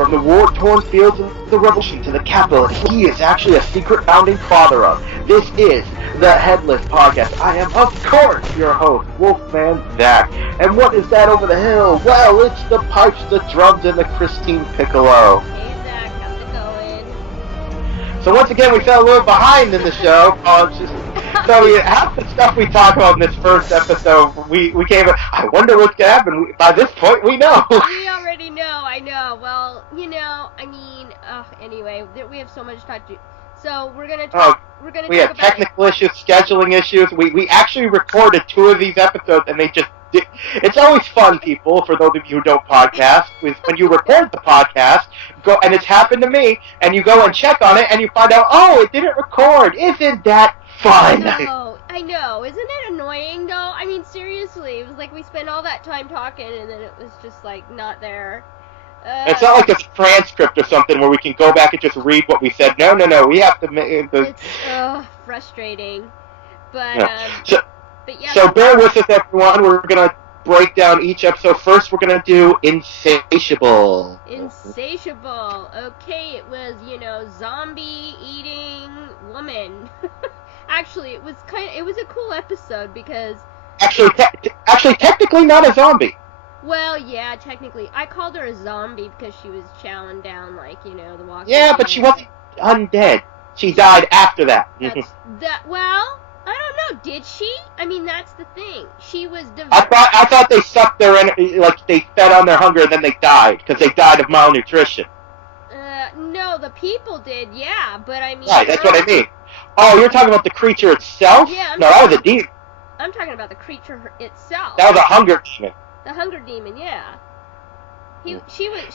from the war-torn fields of the Revolution to the capital he is actually a secret founding father of. This is the Headless Podcast. I am, of course, your host, Wolfman Zach. And what is that over the hill? Well, it's the pipes, the drums, and the Christine Piccolo. Hey Zach, how's it going? So once again, we fell a little behind in the show. So half the stuff we talk about in this first episode, we came. I wonder what's gonna happen. By this point, we know. We already know. I know. Well, anyway, we have so much to talk to. So we're gonna talk. We had technical issues, scheduling issues. We actually recorded 2 of these episodes, and they just. It's always fun, people. For those of you who don't podcast, when you record the podcast, and it's happened to me, and you go and check on it, and you find out, oh, it didn't record. Isn't that fun? I know. Isn't it annoying, though? I mean, seriously, it was like we spent all that time talking, and then it was just, like, not there. It's not like a transcript or something where we can go back and just read what we said. No, we have to make It's frustrating. But, yeah. But yeah. So bear with us, everyone. We're going to break down each episode. First, we're going to do Insatiable. Insatiable. Okay, it was, zombie-eating woman. Actually, it was a cool episode because... Actually, technically not a zombie. Well, yeah, technically. I called her a zombie because she was chowing down, the walking. Yeah, but she wasn't undead. She died after that. Well, I don't know. Did she? I mean, that's the thing. She was... I thought they sucked their energy, like they fed on their hunger and then they died because they died of malnutrition. No, the people did, yeah, but I mean... Right, that's what I mean. Oh, you're talking about the creature itself? Yeah, that was a demon. I'm talking about the creature itself. That was a hunger demon. The hunger demon, yeah.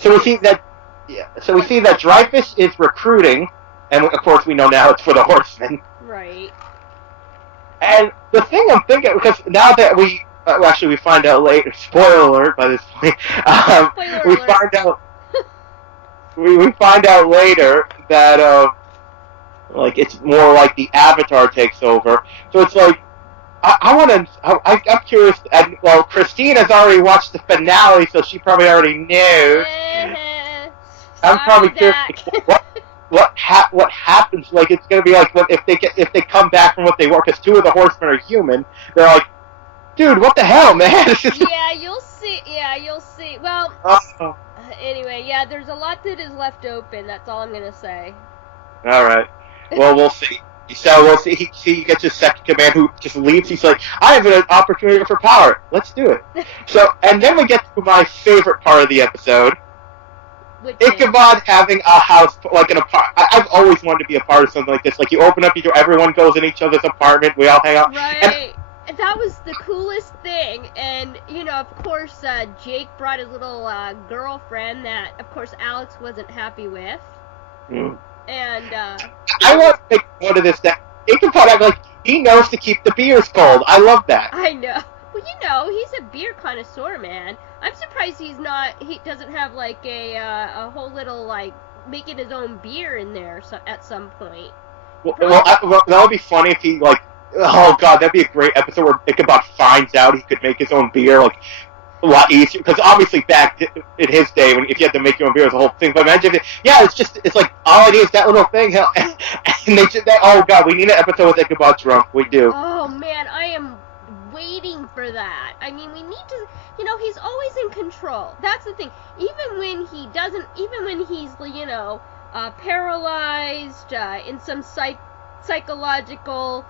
So we see that Dreyfus is recruiting, and of course we know now it's for the Horsemen. Right. And the thing I'm thinking, because now that we find out later. Spoiler alert! By this point, we find out. we find out later that it's more like the Avatar takes over. So it's like. I'm curious, and, well, Christine has already watched the finale, so she probably already knows. I'm probably curious what happens. Like, it's gonna be like if they come back from what they were, because 2 of the Horsemen are human. They're like, dude, what the hell, man? Yeah, you'll see. Well, anyway, yeah, there's a lot that is left open. That's all I'm gonna say. All right. Well, we'll see. So we'll see. He gets his second command, who just leaves. He's like, "I have an opportunity for power. Let's do it." So, and then we get to my favorite part of the episode: Ichabod having a house, like an apartment. I've always wanted to be a part of something like this. Like, you open up your door, everyone goes in each other's apartment. We all hang out. Right. And that was the coolest thing. And of course, Jake brought his little girlfriend that, of course, Alex wasn't happy with. Mm. And, I want to make note of this, that Ichabod, like, he knows to keep the beers cold. I love that. I know. Well, he's a beer connoisseur, man. I'm surprised he doesn't have, like, a whole little, like, making his own beer in there at some point. Well, that would be funny if he, like, oh, God, that'd be a great episode where Ichabod finds out he could make his own beer, like, a lot easier, because obviously back in his day, if you had to make your own beer, it was a whole thing. But imagine, it's like all it is, that little thing, and oh God, we need an episode with Ichabod drunk. We do. Oh man, I am waiting for that. I mean, we need to, he's always in control. That's the thing. Even when he's, paralyzed, in some psychological,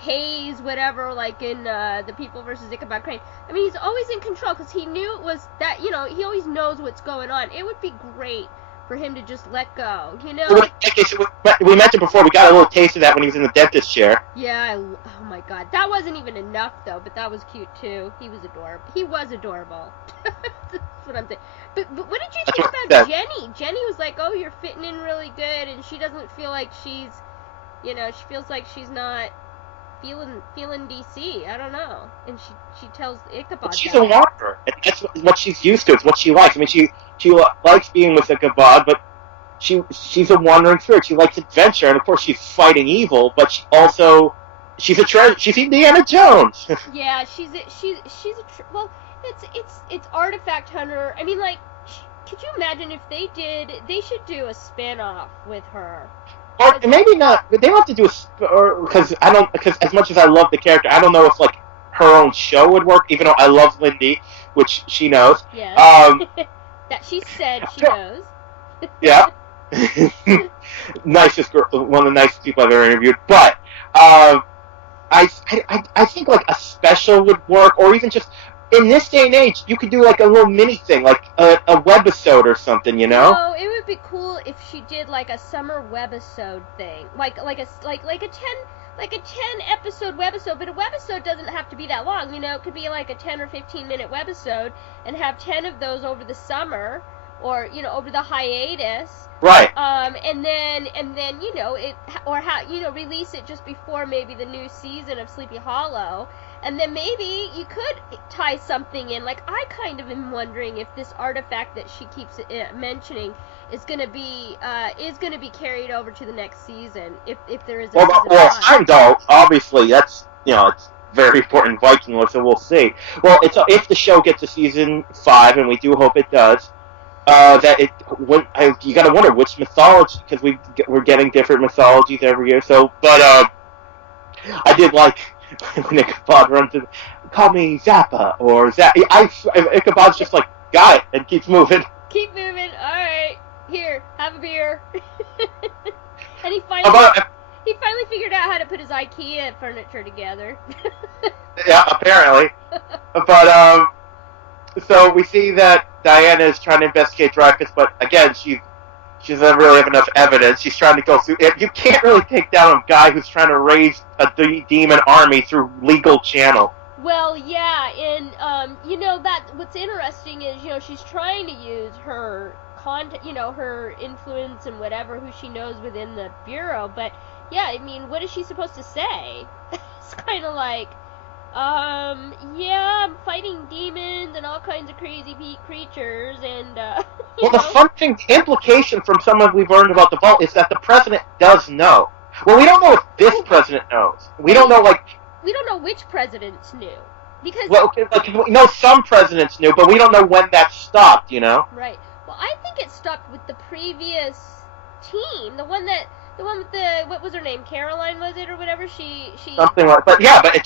haze, whatever, like in The People versus Ichabod Crane. I mean, he's always in control because he knew it was that, he always knows what's going on. It would be great for him to just let go, Okay, so we mentioned before, we got a little taste of that when he was in the dentist chair. Yeah, oh my God. That wasn't even enough, though, but that was cute, too. He was adorable. That's what I'm saying. But what did you think about Jenny? Jenny was like, oh, you're fitting in really good, and she doesn't feel like she's... she feels like she's not feeling DC. I don't know. And she tells Ichabod she's a wanderer. That's what she's used to. It's what she likes. I mean, she likes being with Ichabod, but she's a wandering spirit. She likes adventure, and of course she's fighting evil, but she's a treasure. She's Indiana Jones. Yeah, well, it's artifact hunter. I mean, like, Could you imagine if they did? They should do a spin-off with her. Or maybe not. They don't have to do because as much as I love the character, I don't know if like her own show would work. Even though I love Lindy, which she knows. Yes. That she said she knows. Yeah. Nicest girl, one of the nicest people I've ever interviewed. But I think like a special would work, or even just in this day and age, you could do like a little mini thing, like a webisode or something, you know? No, it would be cool if she did like a summer webisode thing, like a 10 episode webisode. But a webisode doesn't have to be that long, you know. It could be like a 10 or 15 minute webisode, and have 10 of those over the summer, or over the hiatus. Right. And then release it just before maybe the new season of Sleepy Hollow. And then maybe you could tie something in. Like, I kind of am wondering if this artifact that she keeps mentioning is going to be carried over to the next season, if there is a season 5. Heimdall, obviously, that's, it's very important Viking lore, so we'll see. Well, if the show gets a season 5, and we do hope it does, you gotta wonder which mythology, because we're getting different mythologies every year, so, but, I did like when Ichabod runs in, call me Zappa, or Ichabod's just like, got it, and keeps moving. Keep moving, alright, here, have a beer. And he finally figured out how to put his IKEA furniture together. Yeah, apparently. But, so we see that Diana is trying to investigate Dreyfus, but again, she doesn't really have enough evidence. She's trying to go through it. You can't really take down a guy who's trying to raise a demon army through legal channel. Well, yeah, and what's interesting is she's trying to use her her influence and whatever who she knows within the bureau. But yeah, I mean, what is she supposed to say? It's kind of like, yeah, I'm fighting demons and all kinds of crazy creatures, and, the fun thing, the implication from someone we've learned about the Vault is that the president does know. Well, we don't know if this president knows. We don't know, we don't know which presidents knew. Because... Well, we know some presidents knew, but we don't know when that stopped, Right. Well, I think it stopped with the previous team, the one with the, what was her name, Caroline, was it, or whatever, she... Something like, but yeah, but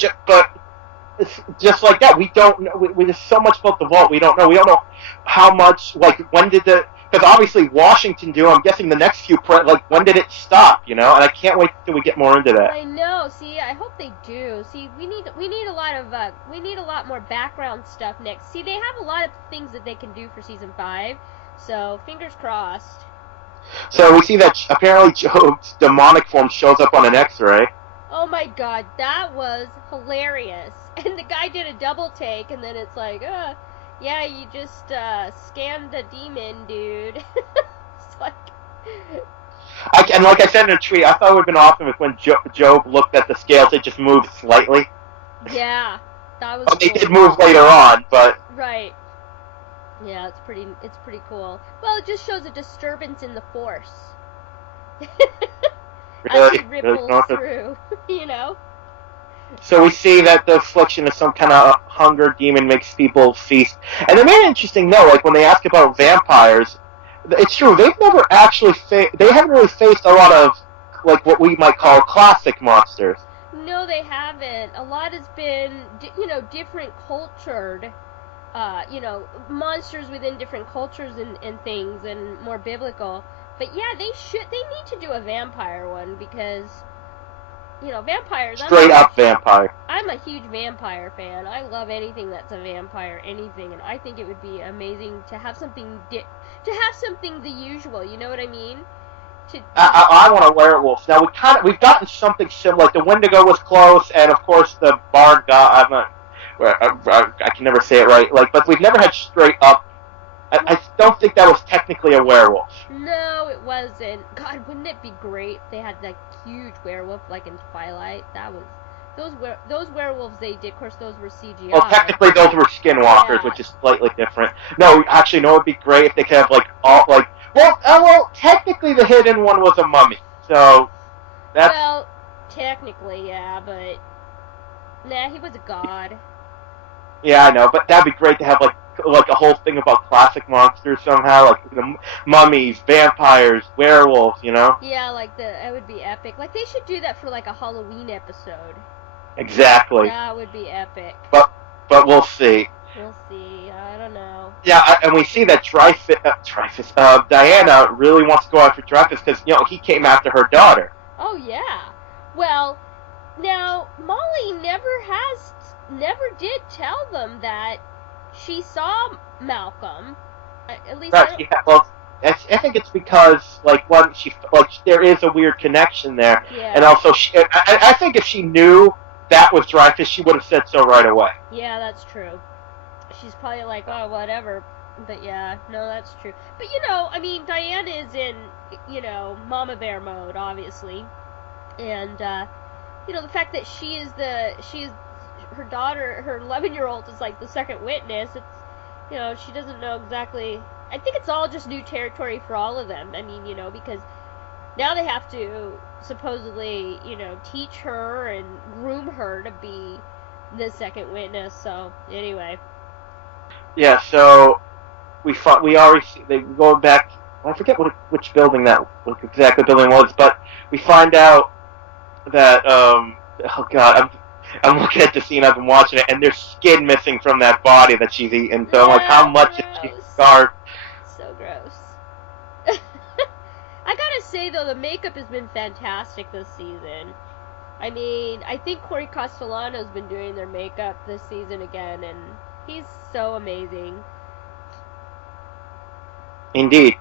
it's just like that. We don't know. There's so much about the Vault we don't know. We don't know how much, when did because obviously Washington do, I'm guessing the next few, when did it stop, And I can't wait till we get more into that. I know, see, I hope they do. See, we need a lot more background stuff next. See, they have a lot of things that they can do for season 5, so fingers crossed. So we see that apparently Job's demonic form shows up on an X-ray. Oh my god, that was hilarious. And the guy did a double take, and then it's like, yeah, you just scanned the demon, dude. It's like... And like I said in a tweet, I thought it would have been awesome if when Job looked at the scales, it just moved slightly. Yeah, that was cool. They did move later on, but... Right. Yeah, it's pretty cool. Well, it just shows a disturbance in the Force. As it ripples through, So we see that the affliction of some kind of hunger demon makes people feast. And they made an interesting note, when they ask about vampires, it's true, they've never actually they haven't really faced a lot of, what we might call classic monsters. No, they haven't. A lot has been, different cultured, monsters within different cultures and things, and more biblical. But yeah, they need to do a vampire one, because, vampires... Straight up vampire. I'm a huge vampire fan. I love anything that's a vampire, anything, and I think it would be amazing to have something the usual, you know what I mean? I want a werewolf. Now, we've gotten something similar, the Wendigo was close, and of course the Bard got, I can never say it right, but we've never had straight up, I don't think that was technically a werewolf. No, it wasn't. God, wouldn't it be great if they had that huge werewolf like in Twilight? That was... Those werewolves they did, of course, those were CGI. Well, technically those were skinwalkers, yeah. Which is slightly different. No, actually, no, it'd be great if they could have, well, technically the hidden one was a mummy, so that's... Well, technically, yeah, but... Nah, he was a god. Yeah, I know, but that'd be great to have, like a whole thing about classic monsters somehow, like mummies, vampires, werewolves, you know? Yeah, like that would be epic. Like they should do that for like a Halloween episode. Exactly. That would be epic. But we'll see. We'll see. I don't know. Yeah, and we see that Diana really wants to go after Dreyfus because, you know, he came after her daughter. Oh, yeah. Well, now, Molly never did tell them that she saw Malcolm. At least right, I think it's because, like, there is a weird connection there. Yeah. And also, I think if she knew that was Dreyfus, she would have said so right away. Yeah, that's true. She's probably like, oh, whatever. But yeah, no, that's true. But you know, I mean, Diana is in, you know, Mama Bear mode, obviously. And, you know, the fact that she is her daughter, her 11-year-old is like the second witness, it's, you know, she doesn't know exactly. I think it's all just new territory for all of them. I mean, you know, because now they have to supposedly, you know, teach her and groom her to be the second witness. So, anyway. Yeah, so we already see, they go back, I forget which building what exactly building was, but we find out that, oh god, I'm looking at the scene, I've been watching it, and there's skin missing from that body that she's eaten, so like, how much is she starved? So gross. I gotta say, though, the makeup has been fantastic this season. I mean, I think Corey Castellano's been doing their makeup this season again, and he's so amazing. Indeed.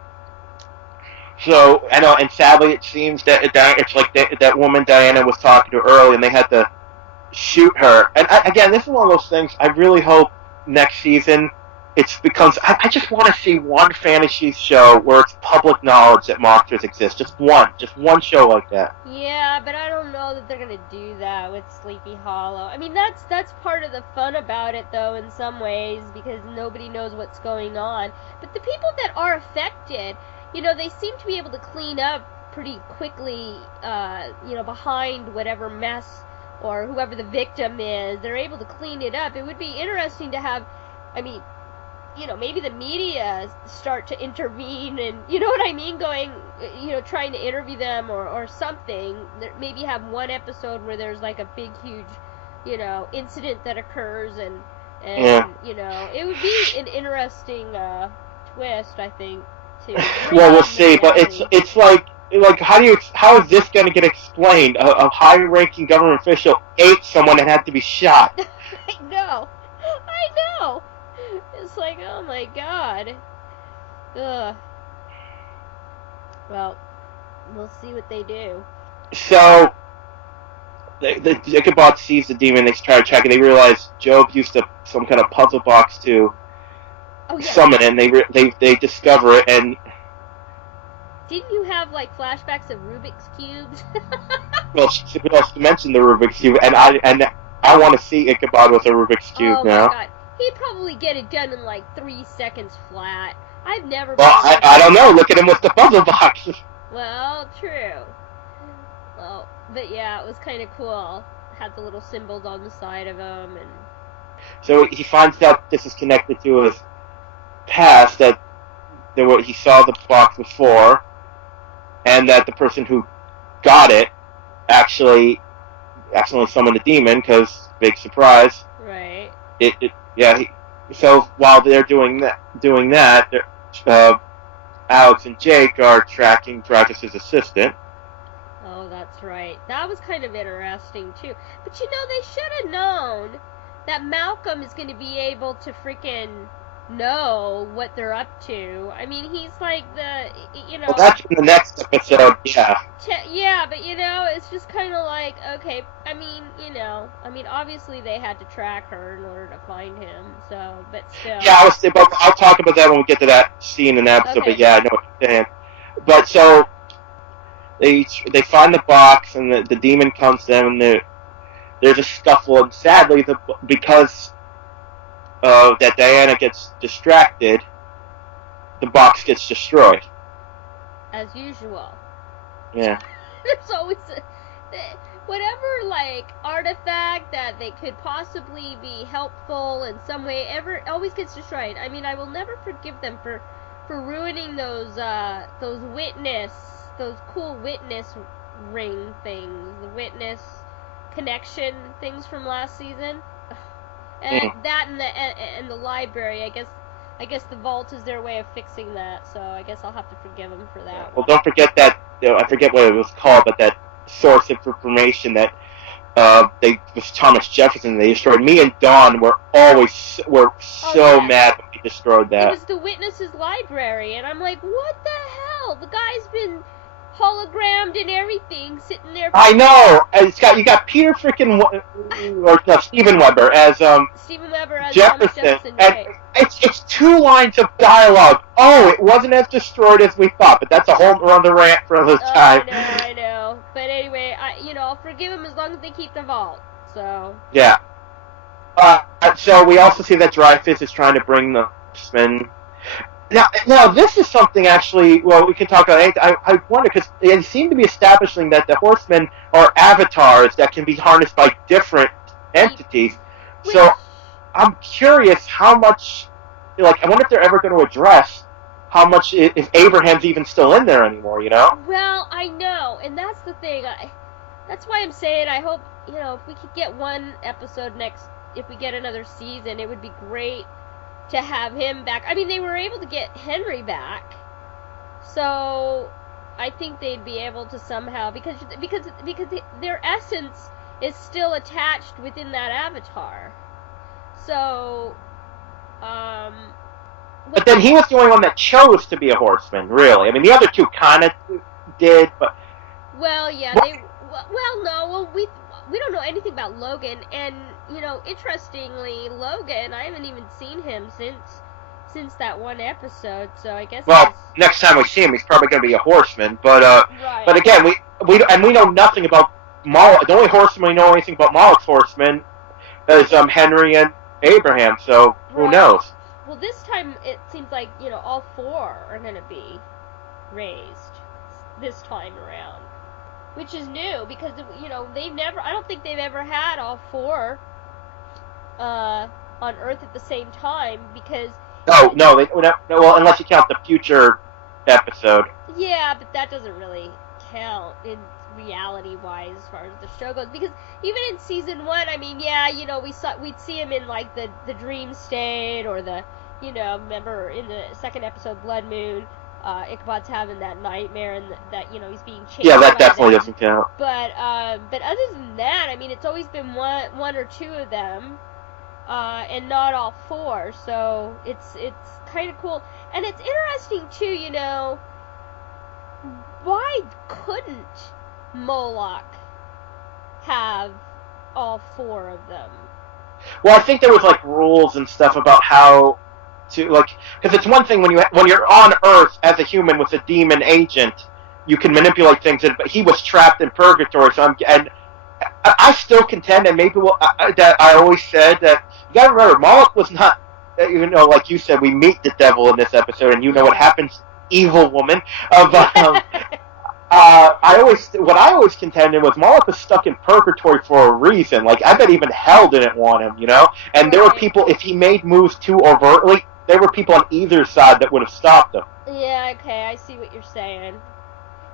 So, I know, and sadly it seems that it's like that woman Diana was talking to earlier, and they had to shoot her. And again, this is one of those things, I really hope next season I just want to see one fantasy show where it's public knowledge that monsters exist. Just one show like that. Yeah, but I don't know that they're gonna do that with Sleepy Hollow. I mean, that's part of the fun about it, though, in some ways, because nobody knows what's going on. But the people that are affected, you know, they seem to be able to clean up pretty quickly, you know, behind whatever mess or whoever the victim is. They're able to clean it up. It would be interesting to have, I mean, you know, maybe the media start to intervene and, you know what I mean, going, you know, trying to interview them or something. Maybe have one episode where there's like a big, huge, you know, incident that occurs and yeah. You know, it would be an interesting twist, I think, too. Well, we'll see, but it's like how is this going to get explained? A high-ranking government official ate someone and had to be shot. I know. It's like, oh my god. Ugh. Well, we'll see what they do. So, the Ichabod sees the demon, they try to track it, they realize Job used some kind of puzzle box to summon it, and they discover it, and... Didn't you have, like, flashbacks of Rubik's Cubes? Well, she mentioned the Rubik's Cube, and I want to see Ichabod with a Rubik's Cube now. Oh my god. He'd probably get it done in like 3 seconds flat. I've never. Well, I don't know. Look at him with the puzzle box. Well, true. Well, but yeah, it was kind of cool. Had the little symbols on the side of him, and. So he finds out this is connected to his past, that he saw the box before, and that the person who got it accidentally summoned a demon, because big surprise. Right. So while they're doing that, Alex and Jake are tracking Dreyfus' assistant. Oh, that's right. That was kind of interesting too. But you know, they should have known that Malcolm is going to be able to freaking know what they're up to. I mean, he's like you know... Well, that's in the next episode, yeah. Yeah, but you know, it's just kind of like, okay, I mean, you know, obviously they had to track her in order to find him, so, but still. Yeah, I'll talk about that when we get to that scene in the episode, okay. But yeah, I know what you're saying. But so, they find the box, and the demon comes to them, and there's a scuffle, and sadly, because that Diana gets distracted, the box gets destroyed. As usual. Yeah. There's always whatever, like, artifact that they could possibly be helpful in some way always gets destroyed. I mean, I will never forgive them for ruining those cool witness ring things, the witness connection things from last season. And that and the library, I guess the vault is their way of fixing that, so I guess I'll have to forgive them for that. Yeah. Well, don't forget that, I forget what it was called, but that source of information that was Thomas Jefferson. They destroyed. Me and Dawn were so mad when they destroyed that. It was the witnesses' library, and I'm like, what the hell? The guy's been hologrammed and everything, sitting there. I know. You got Peter freaking Steven Weber as Jefferson, right. and it's 2 lines of dialogue. Oh, it wasn't as destroyed as we thought, but that's a whole other rant for another time. I know. But anyway, I'll forgive him as long as they keep the vault. So. Yeah. So we also see that Dreyfus is trying to bring the Horsemen. Now, this is something actually. Well, we can talk about. I wonder because they seem to be establishing that the Horsemen are avatars that can be harnessed by different entities. So I'm curious how much. Like, I wonder if they're ever going to address how much if Abraham's even still in there anymore. You know? Well, I know, and that's the thing. That's why I'm saying I hope if we could get one episode if we get another season, it would be great to have him back. I mean, they were able to get Henry back, so I think they'd be able to somehow because their essence is still attached within that avatar. So, but then he was the only one that chose to be a horseman. Really, I mean, the other 2 kind of did, but well, yeah, we don't know anything about Logan, and interestingly, Logan, I haven't even seen him since that one episode, so I guess. Well, next time we see him, he's probably going to be a horseman, but right. But again, we know nothing about Moloch. The only horseman we know anything about Moloch's horsemen is Henry and Abraham. So who knows? Well, this time it seems like all 4 are going to be raised this time around. Which is new because I don't think they've ever had all 4 on Earth at the same time because. No, well, unless you count the future episode. Yeah, but that doesn't really count in reality-wise as far as the show goes because even in season 1, I mean, yeah, we'd see him in like the dream state or the remember in the second episode Blood Moon. Ichabod's having that nightmare and that he's being chased. Yeah, that definitely doesn't count. But other than that, I mean, it's always been one or 2 of them, and not all 4. So it's kind of cool, and it's interesting too. Why couldn't Moloch have all 4 of them? Well, I think there was like rules and stuff about how. Because it's one thing when you're on Earth as a human with a demon agent, you can manipulate things. But he was trapped in purgatory, so I still contend, and maybe that I always said that you gotta remember, Moloch was not. Like you said, we meet the devil in this episode, and what happens, evil woman. What I always contended was Moloch was stuck in purgatory for a reason. Like, I bet even hell didn't want him, And there were people, if he made moves too overtly, there were people on either side that would have stopped him. Yeah, okay, I see what you're saying.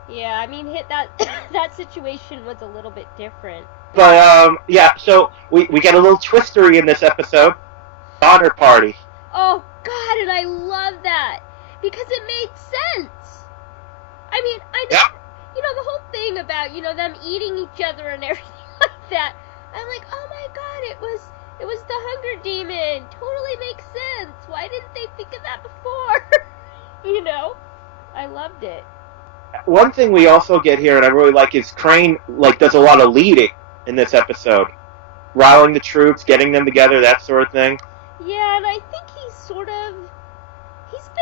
Yeah, I mean, that situation was a little bit different. But, yeah, so we get a little twistery in this episode. Honor party. Oh, God, and I love that. Because it made sense. I mean, I know, the whole thing about, them eating each other and everything like that. I'm like, oh my God, it was the hunger demon. Totally makes sense. Why didn't they think of that before? I loved it. One thing we also get here, and I really like, is Crane, does a lot of leading in this episode. Riling the troops, getting them together, that sort of thing. Yeah, and I think he's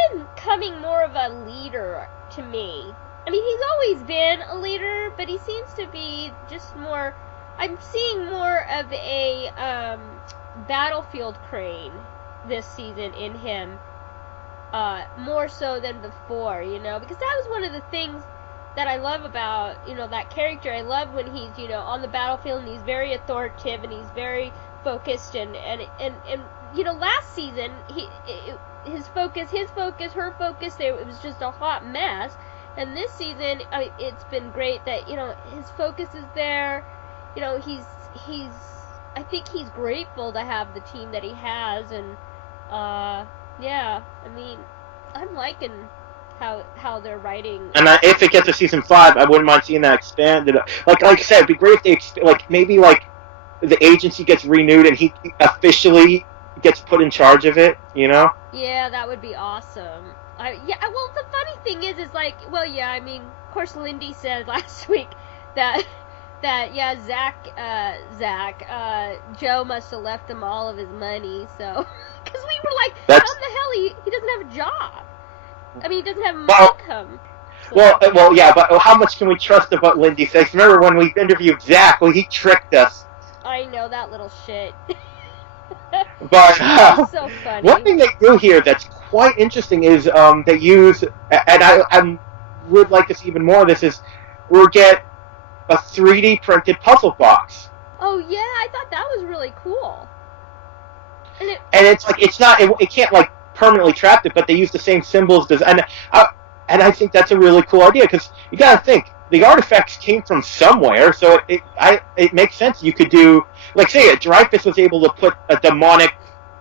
been becoming more of a leader to me. I mean, he's always been a leader, but he seems to be just more. I'm seeing more of a battlefield Crane this season in him, more so than before, because that was one of the things that I love about, that character. I love when he's, on the battlefield and he's very authoritative and he's very focused and last season his focus, her focus, it was just a hot mess. And this season, it's been great that, his focus is there. He's I think he's grateful to have the team that he has, and yeah, I mean, I'm liking how they're writing. And if it gets to season 5, I wouldn't mind seeing that expanded. Like I said, it'd be great if they maybe the agency gets renewed and he officially gets put in charge of it. Yeah, that would be awesome. Well, the funny thing is I mean, of course, Lindy said last week that Joe must have left him all of his money, so because we were like, how in the hell he doesn't have a job? I mean, he doesn't have income. So. Well, yeah, but how much can we trust about Lindy says? Remember when we interviewed Zach? Well, he tricked us. I know, that little shit. But so funny. One thing they do here that's quite interesting is they use, and I would like to see even more of this, is we'll get a 3D printed puzzle box. Oh yeah, I thought that was really cool. And it's it can't permanently trap it, but they use the same symbols and I think that's a really cool idea, because you got to think the artifacts came from somewhere, so it makes sense. You could do, say, Dreyfus was able to put a demonic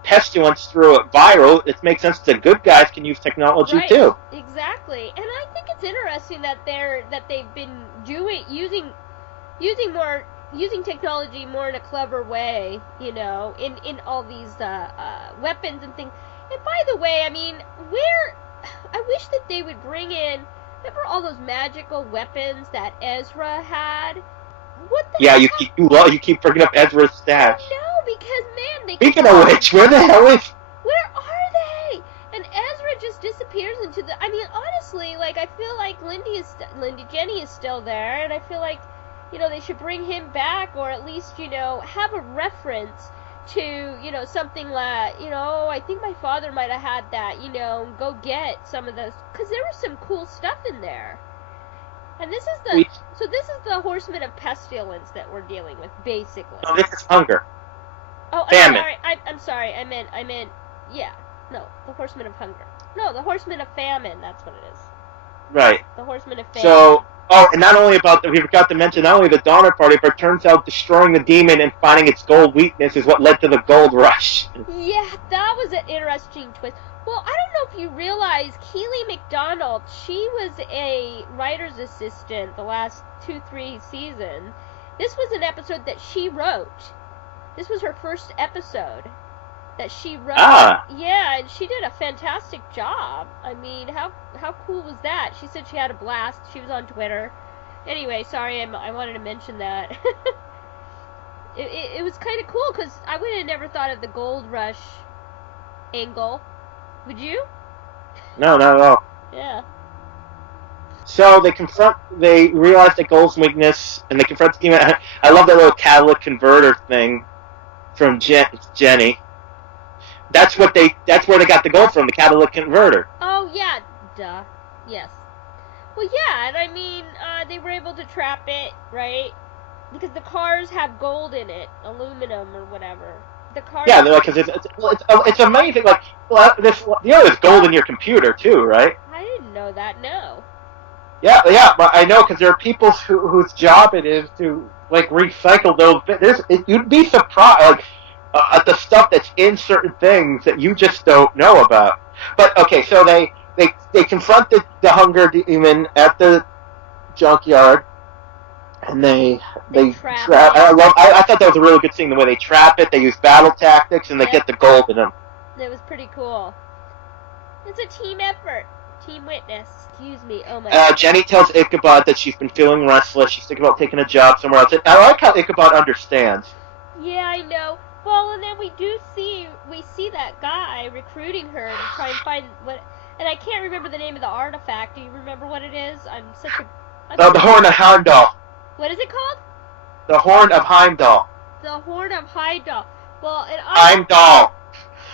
pestilence through it viral. It makes sense that good guys can use technology too. Exactly, and I think it's interesting that they've been using technology more in a clever way, in all these weapons and things. And by the way, I mean, I wish that they would bring in. Remember all those magical weapons that Ezra had? What the hell? You keep bringing up Ezra's stash. No, because man, they. Speaking of which, where the hell is? Where are they? And Ezra just disappears into the. I mean, honestly, I feel like Jenny is still there, and I feel like, they should bring him back, or at least, have a reference to, something like, I think my father might have had that, go get some of those, because there was some cool stuff in there. And this is the Horsemen of Pestilence that we're dealing with, basically. No, this is hunger. Oh, Famine. I'm sorry, I meant, yeah, no, the Horsemen of Hunger. No, the Horsemen of Famine, that's what it is. Right. The Horsemen of Famine. So, and not only we forgot to mention, not only the Donner Party, but it turns out destroying the demon and finding its gold weakness is what led to the gold rush. Yeah, that was an interesting twist. Well, I don't know if you realize, Keely McDonald, she was a writer's assistant the last 2-3 seasons. This was an episode that she wrote. This was her first episode that she wrote. Yeah, and she did a fantastic job. I mean, how cool was that? She said she had a blast. She was on Twitter. Anyway, sorry, I wanted to mention that. It was kind of cool, because I would have never thought of the gold rush angle. Would you? No, not at all. Yeah. So they realize the gold's weakness, and they confront the demon. I love that little catalytic converter thing from Jenny. That's where they got the gold from, the catalytic converter. Oh yeah, duh. Yes. Well, yeah, and I mean, they were able to trap it, right? Because the cars have gold in it, aluminum or whatever. The cars. Yeah, because it's amazing. There's gold in your computer too, right? I didn't know that. No. Yeah, but I know, because there are people whose job it is to recycle those bits. You'd be surprised, at the stuff that's in certain things that you just don't know about. But okay, so they confront the hunger demon at the junkyard, and they trap it. I thought that was a really good scene, the way they trap it. They use battle tactics, and they get the gold in them. It was pretty cool. It's a team effort. Team witness. Excuse me. Oh my God. Jenny tells Ichabod that she's been feeling restless. She's thinking about taking a job somewhere else. I like how Ichabod understands. Yeah, I know. Well, and then we see that guy recruiting her to try and find what. And I can't remember the name of the artifact. Do you remember what it is? I'm such a. The Horn of Heimdall. What is it called? The Horn of Heimdall. The Horn of Heimdall. Well, Heimdall.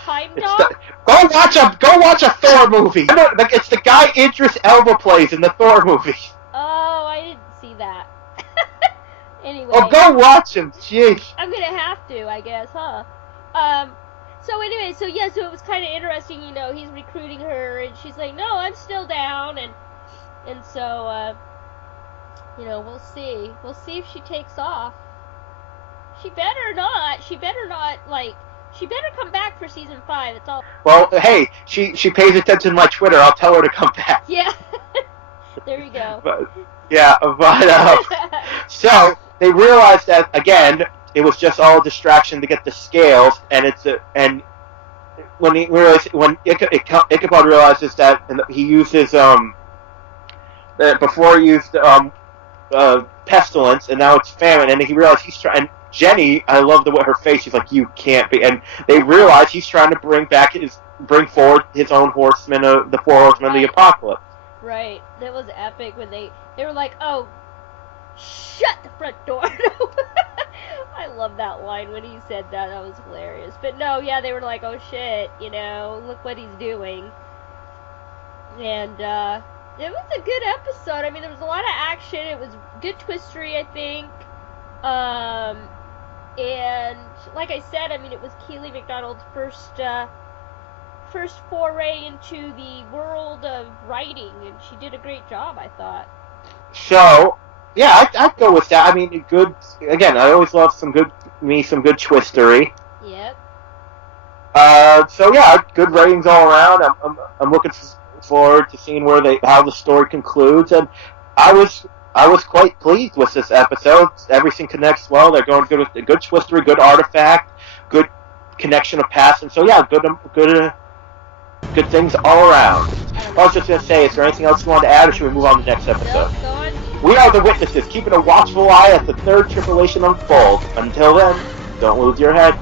Heimdall? Go watch a Thor movie. It's the guy Idris Elba plays in the Thor movie. Oh, Anyway. Oh, go watch him. Jeez. I'm gonna have to, I guess, huh? So anyway, so it was kind of interesting, he's recruiting her, and she's like, no, I'm still down, and so, we'll see. We'll see if she takes off. She better not, she better come back for season 5, it's all. Well, hey, she pays attention to my Twitter, I'll tell her to come back. Yeah. There you go. So, they realized that, again, it was just all a distraction to get the scales, and when Ichabod realizes that, and he uses before he used pestilence, and now it's famine, and he realized he's trying. And Jenny, I love the way her face. She's like, "You can't be," and they realize he's trying to bring forward his own horsemen, the 4 horsemen of the apocalypse. Right, that was epic when they were like, "Oh, shut the front door." I love that line when he said that. That was hilarious. But no, yeah, they were like, oh shit, look what he's doing. And it was a good episode. I mean, there was a lot of action. It was good twistery, I think. And like I said, I mean, it was Keely McDonald's first foray into the world of writing, and she did a great job, I thought. So, yeah, I'd go with that. I mean, good. Again, I always love some good twistery. Yep. So yeah, good ratings all around. I'm looking forward to seeing how the story concludes, and I was quite pleased with this episode. Everything connects well. They're going good with a good twistery, good artifact, good connection of past, and so yeah, good things all around. I was just going to say, is there anything else you want to add, or should we move on to the next episode? Nope, go on. We are the witnesses, keeping a watchful eye as the third tribulation unfolds. Until then, don't lose your head.